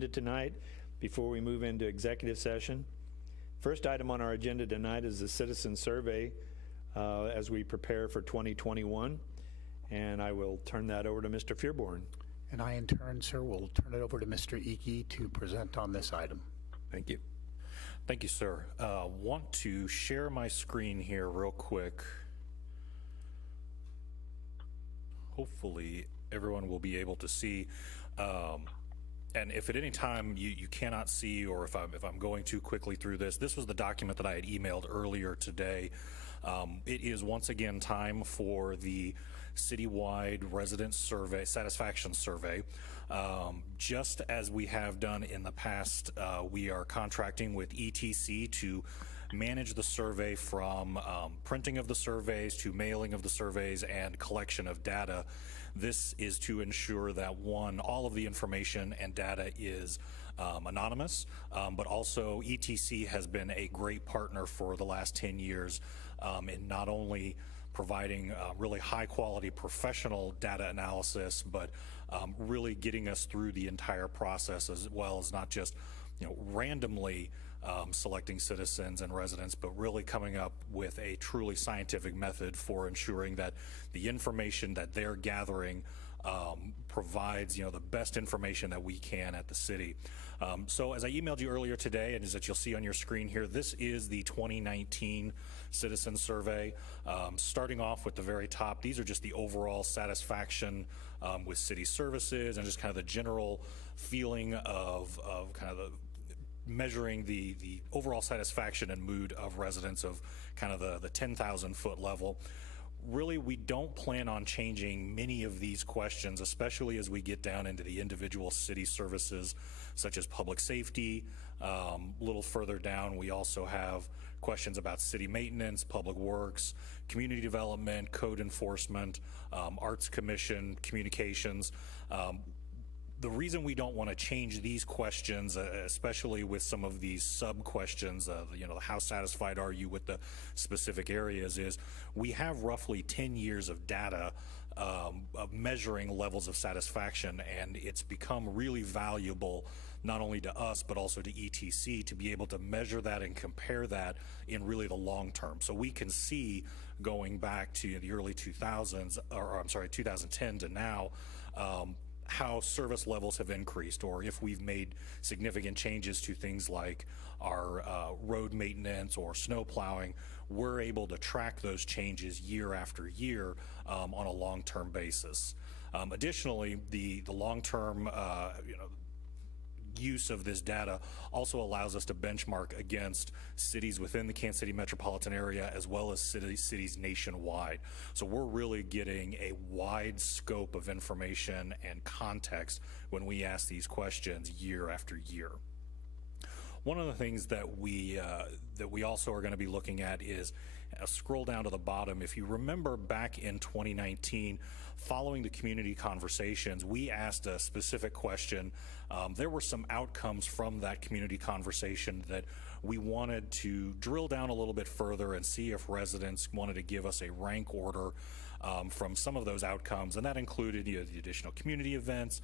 tonight before we move into executive session. First item on our agenda tonight is the citizen survey as we prepare for 2021, and I will turn that over to Mr. Fearborn. And I, in turn, sir, will turn it over to Mr. Icky to present on this item. Thank you. Thank you, sir. Want to share my screen here real quick. Hopefully everyone will be able to see. And if at any time you cannot see, or if I'm going too quickly through this, this was the document that I had emailed earlier today. It is once again time for the Citywide resident survey, satisfaction survey. Just as we have done in the past, we are contracting with ETC to manage the survey, from printing of the surveys to mailing of the surveys and collection of data. This is to ensure that, one, all of the information and data is anonymous, but also ETC has been a great partner for the last 10 years in not only providing really high quality professional data analysis, but really getting us through the entire process, as well as not just randomly selecting citizens and residents, but really coming up with a truly scientific method for ensuring that the information that they're gathering provides the best information that we can at the city. So as I emailed you earlier today, and as that you'll see on your screen here, this is the 2019 citizen survey. Starting off with the very top, these are just the overall satisfaction with city services and just kind of the general feeling of kind of the measuring the overall satisfaction and mood of residents of kind of the 10,000 foot level. Really, we don't plan on changing many of these questions, especially as we get down into the individual city services such as public safety. A little further down, we also have questions about city maintenance, public works, community development, code enforcement, arts commission, communications. The reason we don't want to change these questions, especially with some of these sub-questions, how satisfied are you with the specific areas, is we have roughly 10 years of data of measuring levels of satisfaction, and it's become really valuable not only to us but also to ETC to be able to measure that and compare that in really the long term. So we can see, going back to the early 2000s, or I'm sorry, 2010 to now, how service levels have increased, or if we've made significant changes to things like our road maintenance or snow plowing. We're able to track those changes year after year on a long-term basis. Additionally, the long-term use of this data also allows us to benchmark against cities within the Kansas City metropolitan area, as well as cities nationwide. So we're really getting a wide scope of information and context when we ask these questions year after year. One of the things that we also are going to be looking at is scroll down to the bottom. If you remember back in 2019, following the community conversations, we asked a specific question. There were some outcomes from that community conversation that we wanted to drill down a little bit further and see if residents wanted to give us a rank order from some of those outcomes, and that included the additional community events,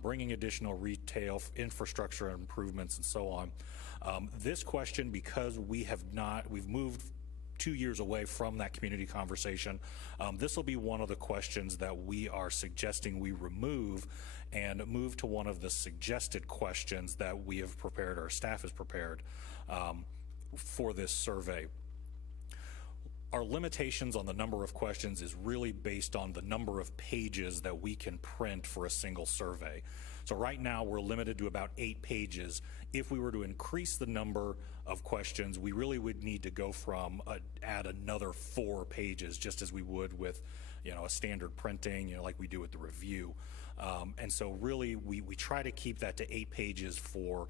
bringing additional retail infrastructure improvements, and so on. This question, because we've moved 2 years away from that community conversation, this will be one of the questions that we are suggesting we remove and move to one of the suggested questions that we have prepared, our staff has prepared for this survey. Our limitations on the number of questions is really based on the number of pages that we can print for a single survey. So right now we're limited to about 8 pages. If we were to increase the number of questions, we really would need to go from add another 4 pages, just as we would with a standard printing, like we do with the review. And so really we try to keep that to 8 pages for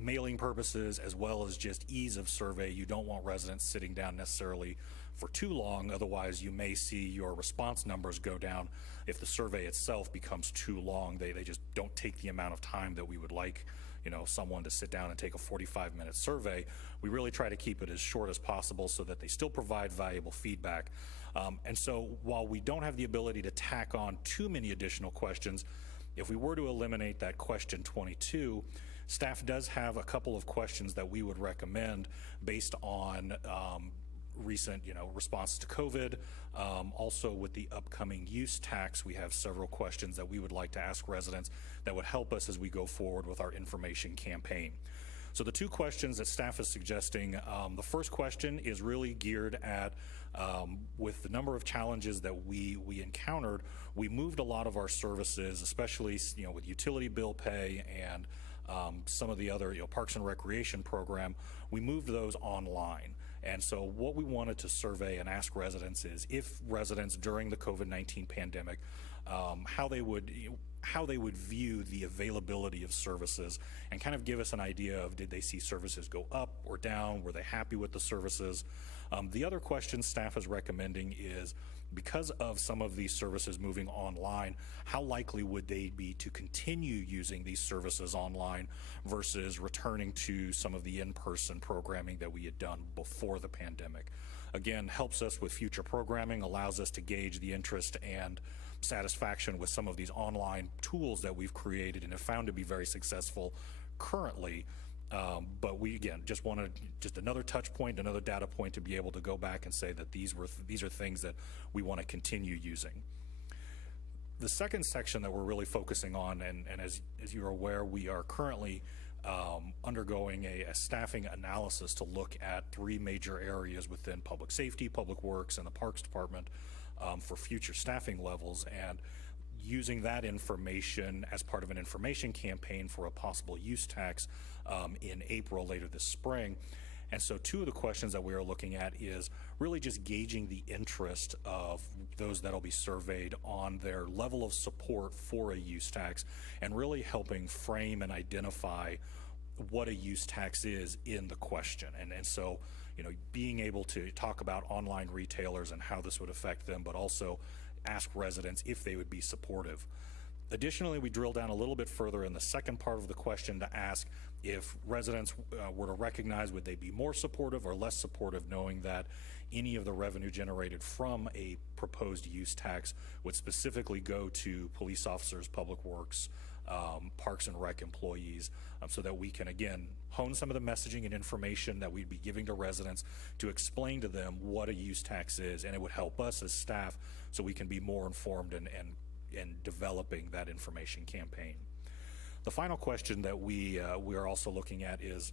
mailing purposes, as well as just ease of survey. You don't want residents sitting down necessarily for too long, otherwise you may see your response numbers go down if the survey itself becomes too long. They just don't take the amount of time that we would like someone to sit down and take a 45-minute survey. We really try to keep it as short as possible so that they still provide valuable feedback. And so while we don't have the ability to tack on too many additional questions, If we were to eliminate that question 22, staff does have a couple of questions that we would recommend based on recent, responses to COVID. Also with the upcoming use tax, we have several questions that we would like to ask residents that would help us as we go forward with our information campaign. So the two questions that staff is suggesting, the first question is really geared at, with the number of challenges that we encountered, we moved a lot of our services, especially with utility bill pay and some of the other Parks and Recreation program, we moved those online. And so what we wanted to survey and ask residents is if residents during the COVID-19 pandemic, how they would view the availability of services and kind of give us an idea of, did they see services go up or down? Were they happy with the services? The other question staff is recommending is, because of some of these services moving online, how likely would they be to continue using these services online versus returning to some of the in-person programming that we had done before the pandemic? Again, helps us with future programming, allows us to gauge the interest and satisfaction with some of these online tools that we've created and have found to be very successful currently. But we, again, just wanted another touch point, another data point to be able to go back and say that these are things that we want to continue using. The second section that we're really focusing on, and as you're aware, we are currently undergoing a staffing analysis to look at three major areas within public safety, public works, and the Parks Department for future staffing levels, and using that information as part of an information campaign for a possible use tax in April later this spring. And so two of the questions that we are looking at is really just gauging the interest of those that'll be surveyed on their level of support for a use tax, and really helping frame and identify what a use tax is in the question. And so, being able to talk about online retailers and how this would affect them, but also ask residents if they would be supportive. Additionally, we drill down a little bit further in the second part of the question to ask if residents were to recognize, would they be more supportive or less supportive, knowing that any of the revenue generated from a proposed use tax would specifically go to police officers, public works, Parks and Rec employees, so that we can, again, hone some of the messaging and information that we'd be giving to residents to explain to them what a use tax is, and it would help us as staff so we can be more informed and developing that information campaign. The final question that we are also looking at is,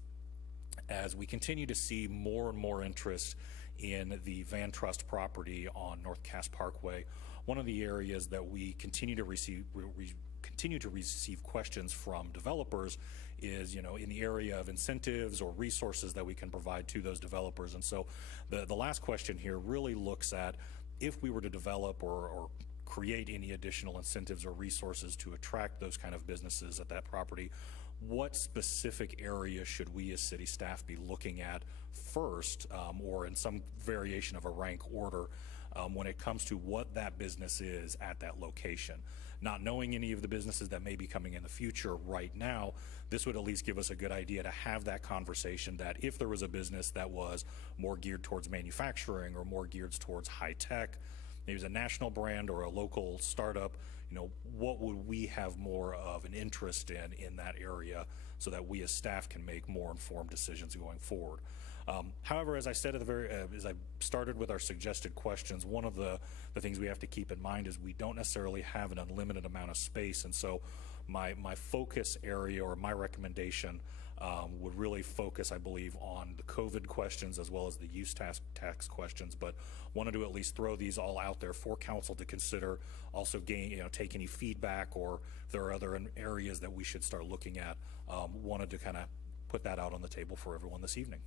as we continue to see more and more interest in the Van Trust property on North Cass Parkway, one of the areas that we continue to receive questions from developers is, in the area of incentives or resources that we can provide to those developers. And so the last question here really looks at, if we were to develop or create any additional incentives or resources to attract those kind of businesses at that property, what specific area should we as city staff be looking at first, or in some variation of a rank order, when it comes to what that business is at that location? Not knowing any of the businesses that may be coming in the future right now, this would at least give us a good idea to have that conversation, that if there was a business that was more geared towards manufacturing or more geared towards high tech, maybe it's a national brand or a local startup, what would we have more of an interest in that area, so that we as staff can make more informed decisions going forward. However, as I said as I started with our suggested questions, one of the things we have to keep in mind is we don't necessarily have an unlimited amount of space, and so my focus area, or my recommendation, would really focus, I believe, on the COVID questions as well as the use tax questions, but wanted to at least throw these all out there for council to consider, also take any feedback, or if there are other areas that we should start looking at. Wanted to kind of put that out on the table for everyone this evening.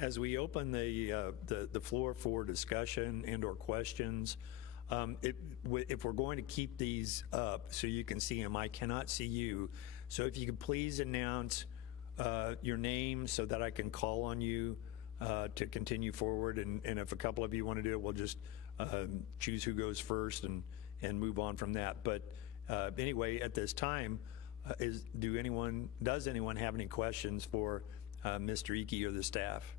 As we open the floor for discussion and or questions, if we're going to keep these up so you can see them, I cannot see you. So if you could please announce your name so that I can call on you to continue forward. And if a couple of you want to do it, we'll just choose who goes first and move on from that. But anyway, at this time, does anyone have any questions for Mr. Icky or the staff?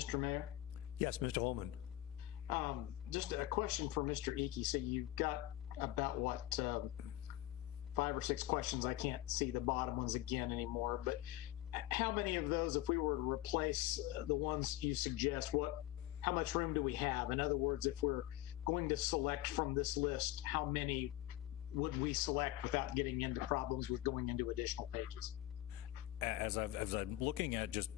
Mr. Mayor. Yes, Mr. Holman. Just a question for Mr. Icky. So you've got about what, 5 or 6 questions. I can't see the bottom ones again anymore, but how many of those, if we were to replace the ones you suggest, how much room do we have? In other words, if we're going to select from this list, how many would we select without getting into problems with going into additional pages? As I'm looking at just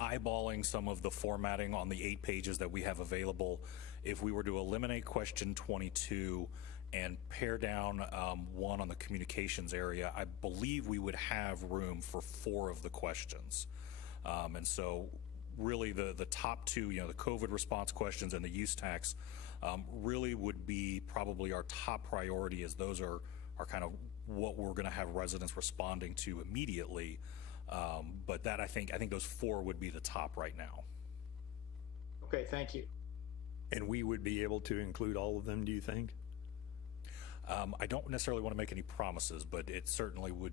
eyeballing some of the formatting on the 8 pages that we have available, if we were to eliminate question 22 and pare down one on the communications area, I believe we would have room for 4 of the questions. And so really the top 2, the COVID response questions and the use tax really would be probably our top priority, as those are kind of what we're going to have residents responding to immediately. But that I think those 4 would be the top right now. Okay, thank you. And we would be able to include all of them, do you think? I don't necessarily want to make any promises, but it certainly would.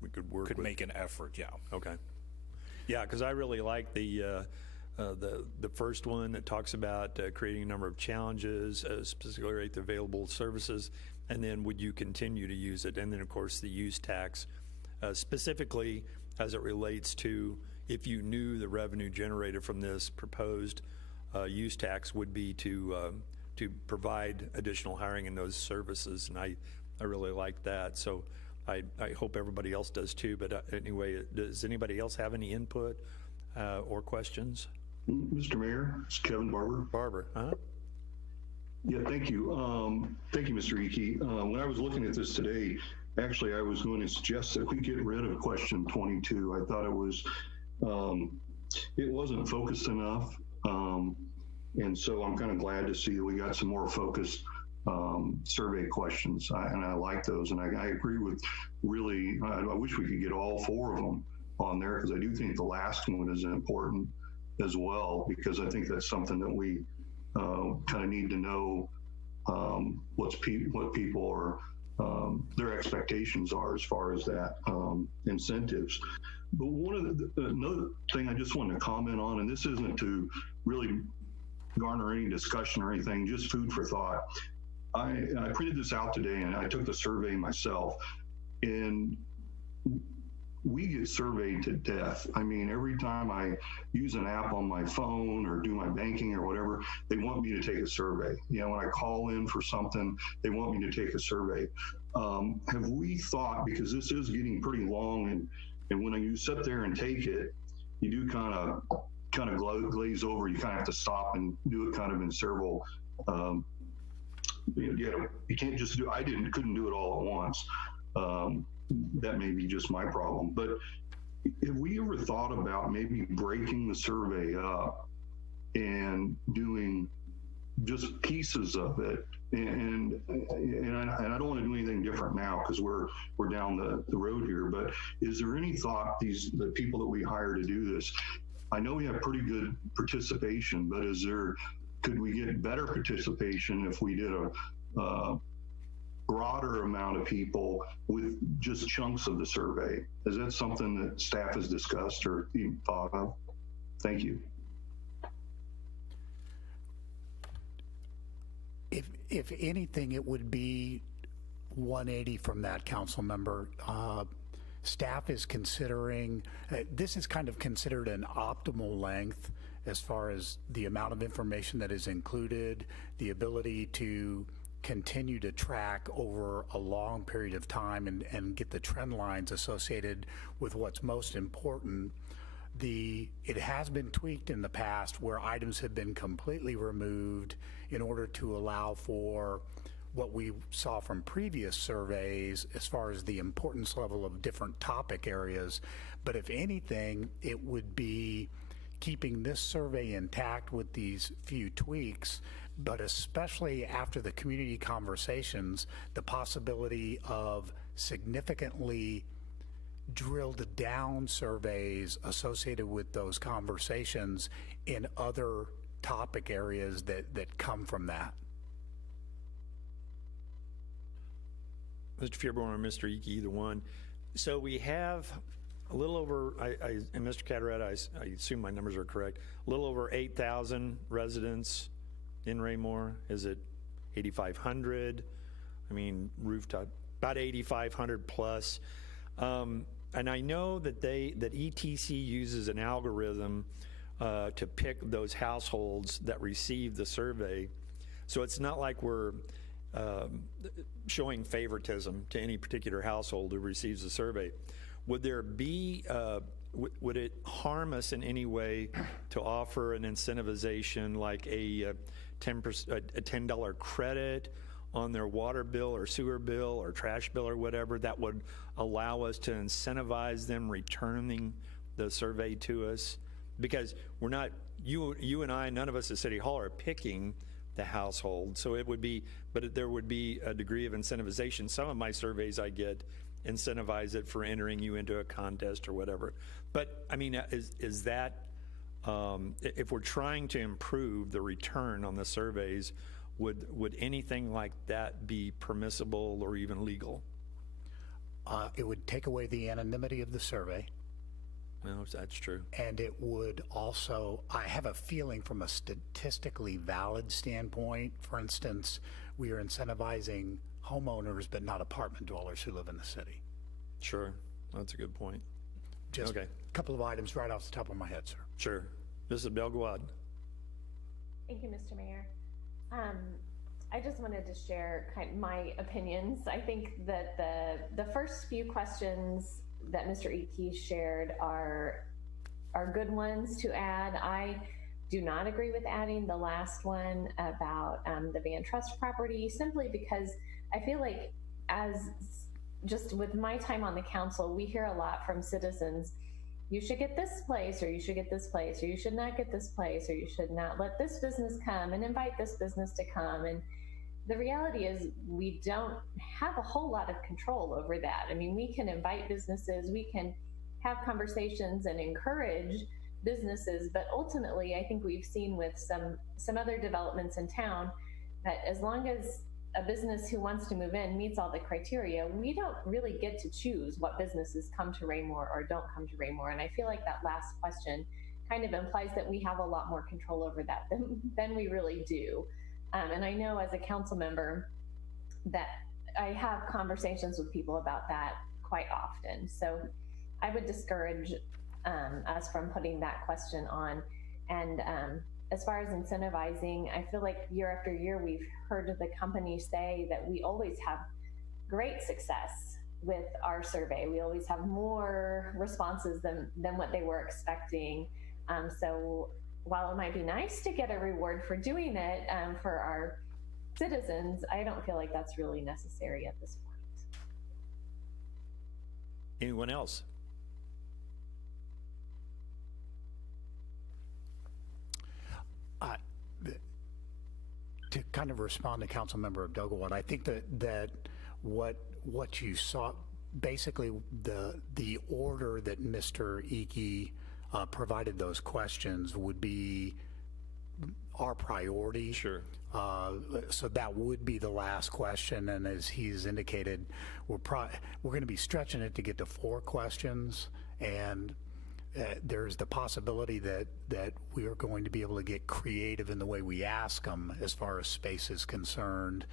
We could work with, make an effort. Yeah. Okay. Yeah, because I really like the first one that talks about creating a number of challenges, specifically rate the available services, and then would you continue to use it? And then, of course, the use tax, specifically as it relates to if you knew the revenue generated from this proposed use tax would be to provide additional hiring in those services, and I really like that. So I hope everybody else does too. But anyway, does anybody else have any input or questions? Mr. Mayor, it's Kevin Barber. Barber, huh? Yeah, thank you. Thank you, Mr. Icky. When I was looking at this today, actually, I was going to suggest that we get rid of question 22. I thought it wasn't focused enough. And so I'm kind of glad to see that we got some more focused survey questions, and I like those. And I agree with really, I wish we could get all 4 of them on there, because I do think the last one is important as well, because I think that's something that we kind of need to know what people are, their expectations are as far as that incentives. But another thing I just wanted to comment on, and this isn't to really garner any discussion or anything, just food for thought. I printed this out today and I took the survey myself, and we get surveyed to death. I mean, every time I use an app on my phone or do my banking or whatever, they want me to take a survey. When I call in for something, they want me to take a survey. Have we thought, because this is getting pretty long, and when you sit there and take it, you do kind of glaze over. You kind of have to stop and do it kind of in several. You can't just do. Couldn't do it all at once. That may be just my problem. But have we ever thought about maybe breaking the survey up and doing just pieces of it? And I don't want to do anything different now, because we're down the road here. But is there any thought the people that we hire to do this? I know we have pretty good participation, but could we get better participation if we did a broader amount of people with just chunks of the survey? Is that something that staff has discussed or even thought of? Thank you. If anything, it would be 180 from that, council member. Staff is considering, this is kind of considered an optimal length as far as the amount of information that is included, the ability to continue to track over a long period of time and get the trend lines associated with what's most important. It has been tweaked in the past where items have been completely removed in order to allow for what we saw from previous surveys as far as the importance level of different topic areas. But if anything, it would be keeping this survey intact with these few tweaks, but especially after the community conversations, the possibility of significantly drilled down surveys associated with those conversations in other topic areas that come from that. Mr. Fierborn or Mr. Icky, either one. So we have a little over, and Mr. Cataretta, I assume my numbers are correct, a little over 8,000 residents in Raymore. Is it 8,500? I mean, rooftop, about 8,500 plus. And I know that that ETC uses an algorithm to pick those households that receive the survey. So it's not like we're showing favoritism to any particular household who receives the survey. Would there be, would it harm us in any way to offer an incentivization like a $10 credit on their water bill or sewer bill or trash bill or whatever that would allow us to incentivize them returning the survey to us? Because we're not, you and I, none of us at City Hall are picking the household. So it would be, but there would be a degree of incentivization. Some of my surveys I get incentivize it for entering you into a contest or whatever. But I mean, is that, if we're trying to improve the return on the surveys, would anything like that be permissible or even legal? It would take away the anonymity of the survey. Well, that's true. And it would also, I have a feeling from a statistically valid standpoint, for instance, we are incentivizing homeowners but not apartment dwellers who live in the city. Sure, that's a good point. Just Okay. a couple of items right off the top of my head, sir. Sure. Mrs. Belgawad. Thank you, Mr. Mayor. I just wanted to share my opinions. I think that the first few questions that Mr. Eke shared are good ones to add. I do not agree with adding the last one about the Van Trust property, simply because I feel like, as just with my time on the council, we hear a lot from citizens. You should get this place, or you should get this place, or you should not get this place, or you should not let this business come and invite this business to come. And the reality is we don't have a whole lot of control over that. I mean, we can invite businesses, we can have conversations and encourage businesses, but ultimately I think we've seen with some other developments in town that as long as a business who wants to move in meets all the criteria, we don't really get to choose what businesses come to Raymore or don't come to Raymore. And I feel like that last question kind of implies that we have a lot more control over that than we really do. And I know as a council member that I have conversations with people about that quite often. So I would discourage us from putting that question on. And as far as incentivizing, I feel like year after year, we've heard the company say that we always have great success with our survey. We always have more responses than what they were expecting. So while it might be nice to get a reward for doing it for our citizens, I don't feel like that's really necessary at this point. Anyone else? To kind of respond to Councilmember Abdelgawad, I think that what you saw, basically the order that Mr. Eke provided those questions would be our priority. Sure. So that would be the last question, and as he's indicated, we're going to be stretching it to get to 4 questions, and there's the possibility that we are going to be able to get creative in the way we ask them as far as space is concerned,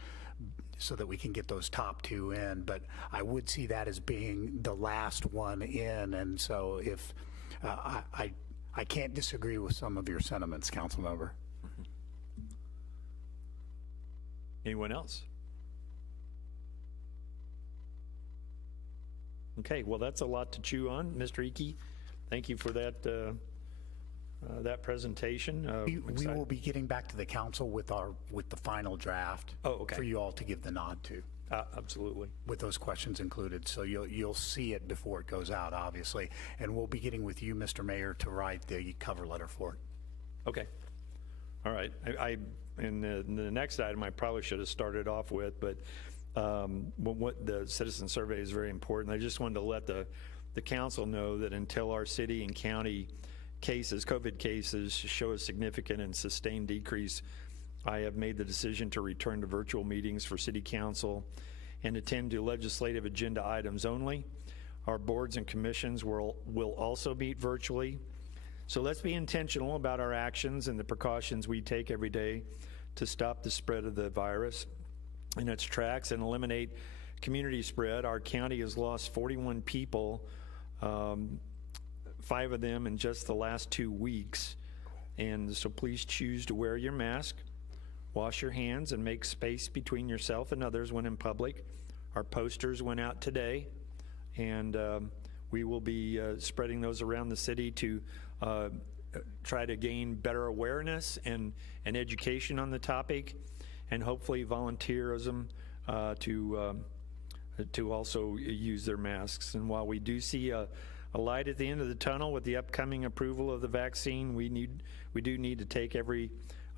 so that we can get those top 2 in. But I would see that as being the last one in, and so if I can't disagree with some of your sentiments, Councilmember. Anyone else? Okay, well, that's a lot to chew on. Mr. Eke, thank you for that that presentation. We will be getting back to the council with the final draft. Oh, okay. For you all to give the nod to. Absolutely. With those questions included, so you'll see it before it goes out, obviously, and we'll be getting with you, Mr. Mayor, to write the cover letter for it. Okay. All right. In the next item, I probably should have started off with, but what the citizen survey is very important. I just wanted to let the council know that until our city and county cases, COVID cases, show a significant and sustained decrease, I have made the decision to return to virtual meetings for city council and attend to legislative agenda items only. Our boards and commissions will also meet virtually. So let's be intentional about our actions and the precautions we take every day to stop the spread of the virus in its tracks and eliminate community spread. Our county has lost 41 people, 5 of them in just the last 2 weeks. And so please choose to wear your mask, wash your hands, and make space between yourself and others when in public. Our posters went out today, and we will be spreading those around the city to try to gain better awareness and education on the topic, and hopefully volunteerism to also use their masks. And while we do see a light at the end of the tunnel with the upcoming approval of the vaccine, we do need to take every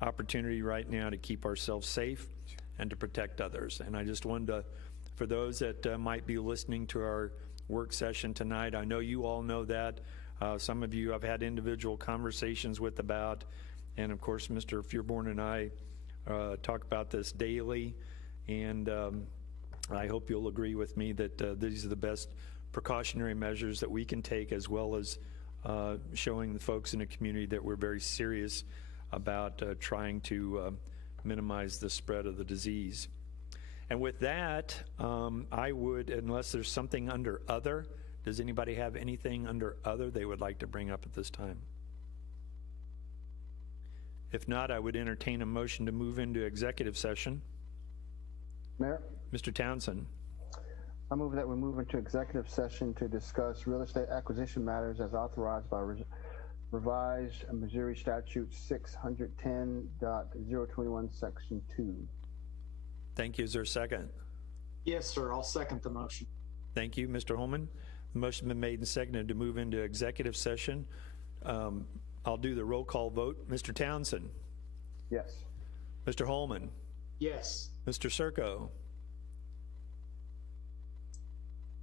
opportunity right now to keep ourselves safe and to protect others. And I just wanted to, for those that might be listening to our work session tonight, I know you all know that. Some of you I've had individual conversations with about, and of course Mr. Feuerborn and I talk about this daily, and I hope you'll agree with me that these are the best precautionary measures that we can take, as well as showing the folks in the community that we're very serious about trying to minimize the spread of the disease. And with that, I would, unless there's something under other, does anybody have anything under other they would like to bring up at this time? If not, I would entertain a motion to move into executive session. Mayor, Mr. Townsend. I move that we move into executive session to discuss real estate acquisition matters as authorized by revised Missouri Statute 610.021, Section 2. Thank you. Is there a second? Yes, sir. I'll second the motion. Thank you, Mr. Holman. The motion been made and seconded to move into executive session. I'll do the roll call vote. Mr. Townsend. Yes. Mr. Holman. Yes. Mr. Serco.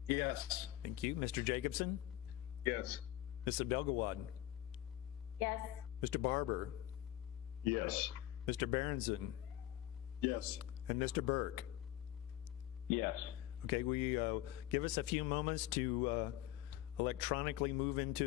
Yes. Thank you. Mr. Jacobson. Yes. Ms. Abdelgawad. Yes. Mr. Barber. Yes. Mr. Berenson. Yes. And Mr. Burke. Yes. Okay, we give us a few moments to electronically move into